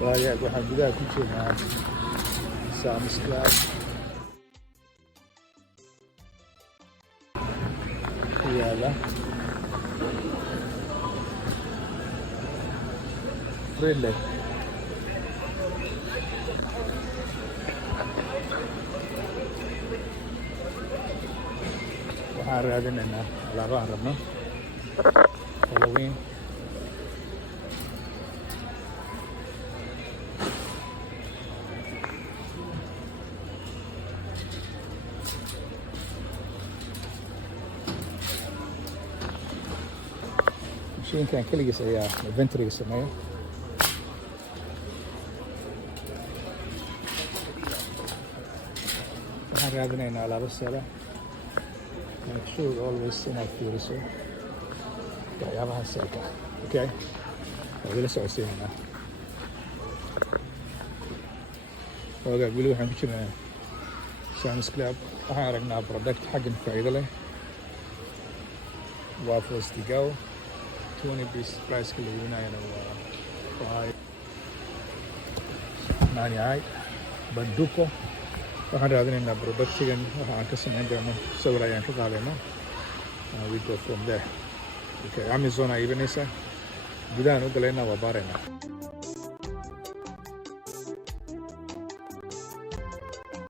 waayahay waxaan gudaha ku jirnaa Sam's Club ku yaala Redley. waxaan raadinaynaa alaabahan rabno Halloween. mashiinkan keligiis ayaa inventoryga sameeya. waxaan raadinaynaa alaabo sala. make sure always inaad fiiriso waxyaabaha salka. okay waa ila socodsiinaynaa. waagaa weli waxaan ku jirnaa Sam's Club. waxaan aragnaa product xaggan faa'iido leh. waffles to go 20 piece price ka la iibinayana waa 98 banduko. waxaan raadinaynaa productigan waxa aan ka samayn doono sawir ayaan ka qaadayna. we go from there. okay Amazon aa iibinaysa gudahaan u galayna waa baaraynaa.